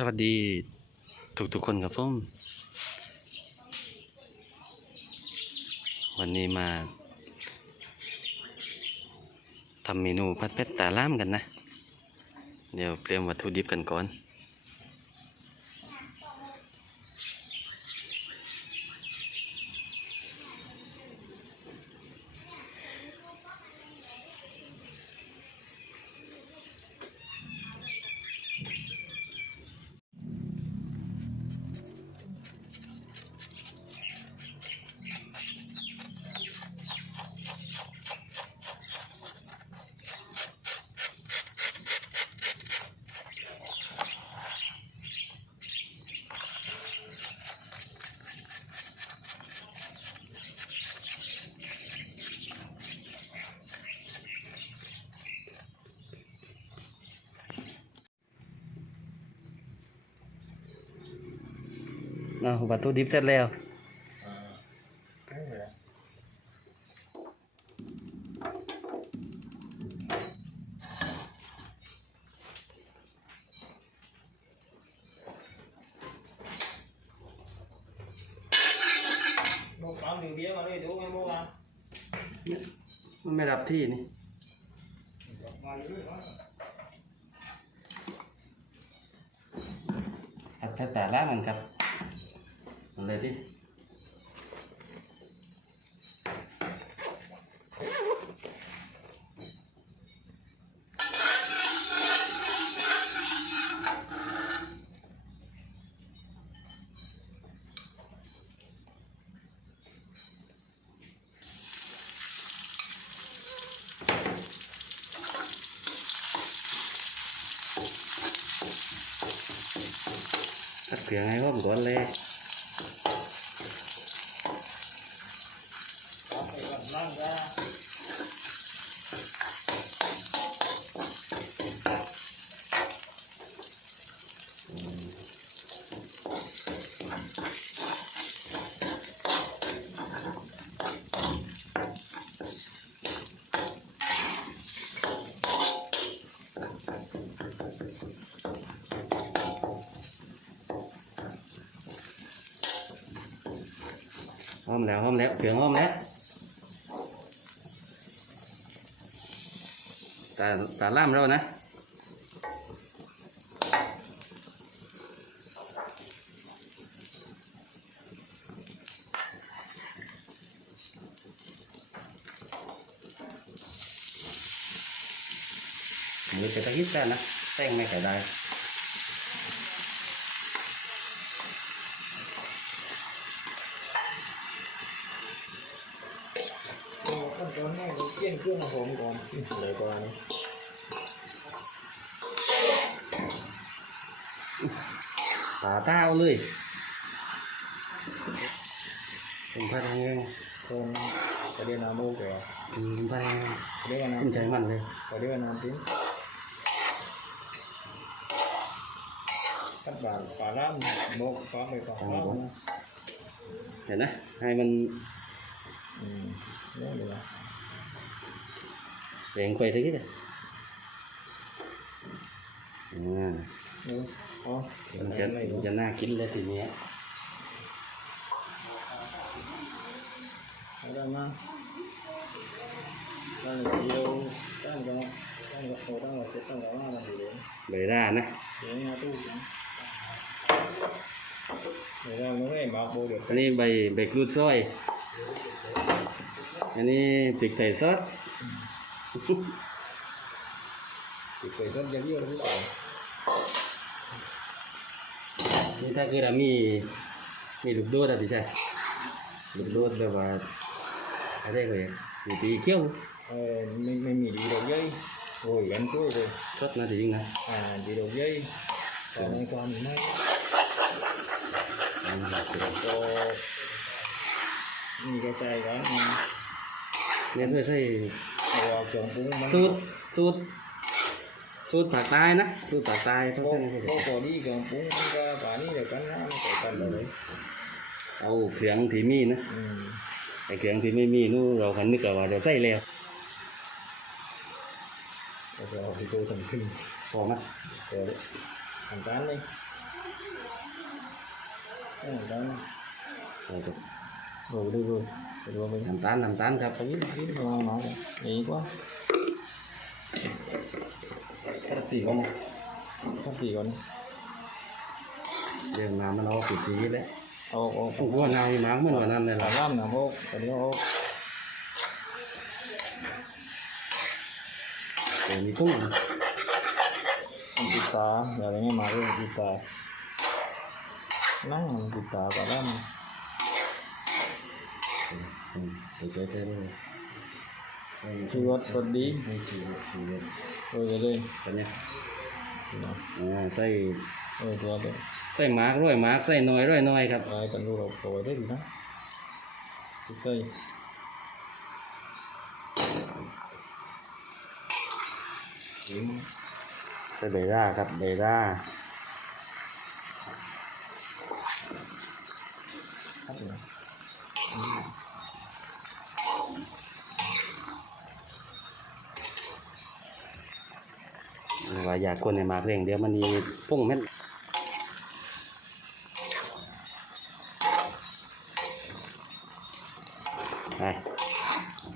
สวัสดีทุกทุกๆคนครับผมวันนี้มาทำเมนูผัดเผ็ดตาล่ามกันนะ เดี๋ยวเตรียมวัตถุดิบกันก่อน อาวัตถุดิบเสร็จแล้ว một con đường bia mà đây đủ em mua à มันไม่รับที่นี่ ngoài dưới đó ผัดเผ็ดตาล่ามกันครับ เอาเลยดิผัดเครื่องให้หอมก่อนเลย đó thì còn lăn ra ห อมแล้วหอมแล้วเครื่องหอมแล้วตาตาล่ามแล้วนะมือจะตะกี้แค่นะแป้งไม่ไก่ได้ เครื่องหอมก่อนเลยก่อนตาเต้าเลยผมพัดแห้งคนประเดี๋ยวน้ำมูกเหรผมพัดแห้งเรียกน้ำใจมันเลยประเดี๋ยวน้ำทิ้งตัดบาดปลาล่ามบกปลาไปก่อนเห็นนะให้มัน แรงไฟทีนี้เลยอ่า ừ có มันจะมันจะน่ากินเลยทีเนี้ย Ada mah. Kan video kan enggak kan enggak orang enggak kita enggak ada video. เบร่านะ Dia tuh. Dia nó nghe bảo bố được อันนี้ใบใบกรูดซ อยอันนี้พริกไทยซอส thì phải rất giống như là cái quả. นี่ถ้าเกิดว่ามีมีลูกโดดอะพี่ชายลูกโดดแบบว่าอะไรเลยสีตีเขี้ยว Ờ, mình mình mình đi đầu dây. Rồi gắn tôi rồi. ซดนะจริงนะ À đi đầu dây. Còn này còn gì này. อืม Cho nhìn cái chai đó nè. เนี่ ยเพื่อใส่ Vào chồng cũng mắm. สูตรสูตรสูตรผักใต้นะสูตรผักใต้เขา Cô จะ cô có đi chồng cũng ra bà đi được cắn nó phải cần ở đấy. เอาเครื่องที่มีนะ Ừ. ไอ้เครื่องที่ไม่มีนู่นเราคันนึกว่าเดี๋ยวใส่แล้ว Rồi thì cô thành kinh. พอไหม Rồi. Thằng tán đi. เออได้ใส่กับดูดูดูดูไปน้ำตาลน้ำตาลครับนี่นี่มาหน่อยนี่กว่าตัดสีก่อนนะตัดสีก่อนเรื่องน้ำมันเอาสิบปีแล้วเอาเอาผมว่างานมีมากเหมือนวันนั้นเลยหลัล่ะงล่ามนะพวกตอนนี้เอาเดี๋ย วมีตุ้งติดตาอย่าอะไรเงี้ยมาเรื่องติดตานั่งมันติดตาก่อนล่ามอืมไปเจอเจอ เลยชีวิตก็ดีไม่ชีวิตชีวิตโอ้ยเลยเป็นไงนะอ่าใส่เออตัวเด็กใส่มาร์กร้อยมาร์กใส่น้อยร้อยน้อยครับไอะไรกันดูเราโตได้ดีนะติดใจใส่เบร่าครับเบร่าครับ ว่าอยากคนในมากเร่งเดียวมันมีพุ่งเม็ดไป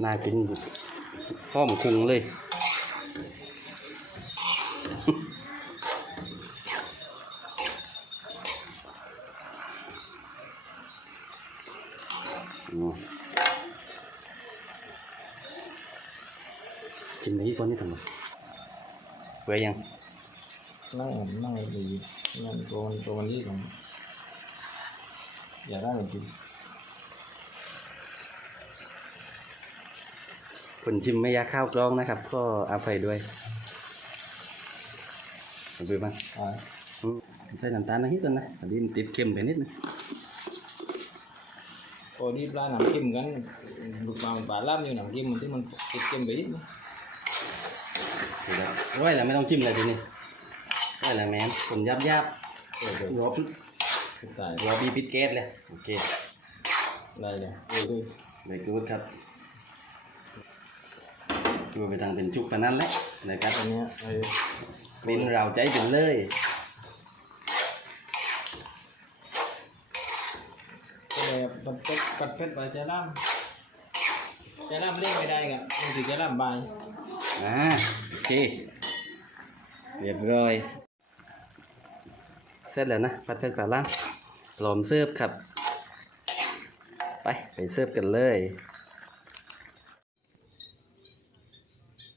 น่ากินพร้อมคุงเลยอืมกินนี้ก่อนนี่ทำไม เว้ยยังนั่งนั่งดีนั่งตัวมันตัวมันนี่ของอย่าได้เลยจริงคนชิมไม่อยากข้าวกล้องนะครับ ก็อาภัยด้วยเอาไปบ้างอ่าอืมใส่น้ำตาลนิดก่อนนะอันนี้มันติดเค็มไปนิดนึงพอดีปลาหนังจิ้มกันลูกปลาปลาล่ามอยู่หนังจิ้มมันที่มันติดเค็มไปนิดนะ เสร็จแล้วโอ้ยแล้วไม่ต้องชิมเลยทีนี้ได้แล้วแม่นผมยับยับเออเออรอปิดตายรอบีปิดแก๊สเลยโอเคได้เลยเออเออเลยกูดครับดูไปทางเป็นจุกปานนั้นแหละนะครับอันเนี้ยไอ้บินเราใจเป็นเลยก็เลยปัดเป็ดปัดเป็ดไปเจ้าล่ามเจ้าล่ามเล่นไม่ได้กะมันสิเจ้าล่ามบายอ่าโอ เคเรียบร้อย เสร็จแล้วนะผัดเผ็ดปลาล่างพร้อมเสิร์ฟครับ ไปไปเสิร์ฟกันเลย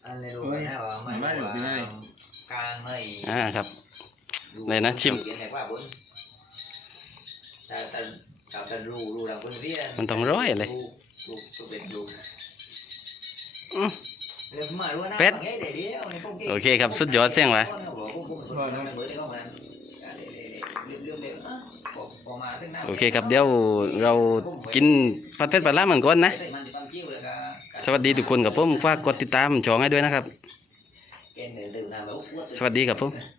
อันนี้รู้ไหมนะว่าไม่รู้ว่ากลางเลยอ่าครับไหนนะชิมเขียนไหนว่าบุญแต่แต่แต่แต่รู้รู้แล้วคนเรียนมันต้องร้อยเลยรู้รู้รู้ เป็นรู้อืมเรื่องมารู้นะเป็ดบางแง่เดี๋ยวเดียวนี่พวกที่โอเคครับสุดยอดเสียงวะพวกนี้บอกพวกพวกพวกนั้นเบิดได้ก็มาอ่าเดี๋ยวเดี๋ยวเดี๋ยวเรื่องเดี๋ยวเอ้อพอพอมาถึงหน้าโอเคครับเดี๋ยวเรากินผัดเผ็ดปลาล่าเหมือนกันนะเดี๋ยวมันจะต้องจิ้วเลยก็สวัสดีทุกคนกับผมฝากกดติดตามช่องให้ด้วยนะครับเกณฑ์เดี๋ยวตื่นมาแบบอุ๊ยสวัสดีครับผมเ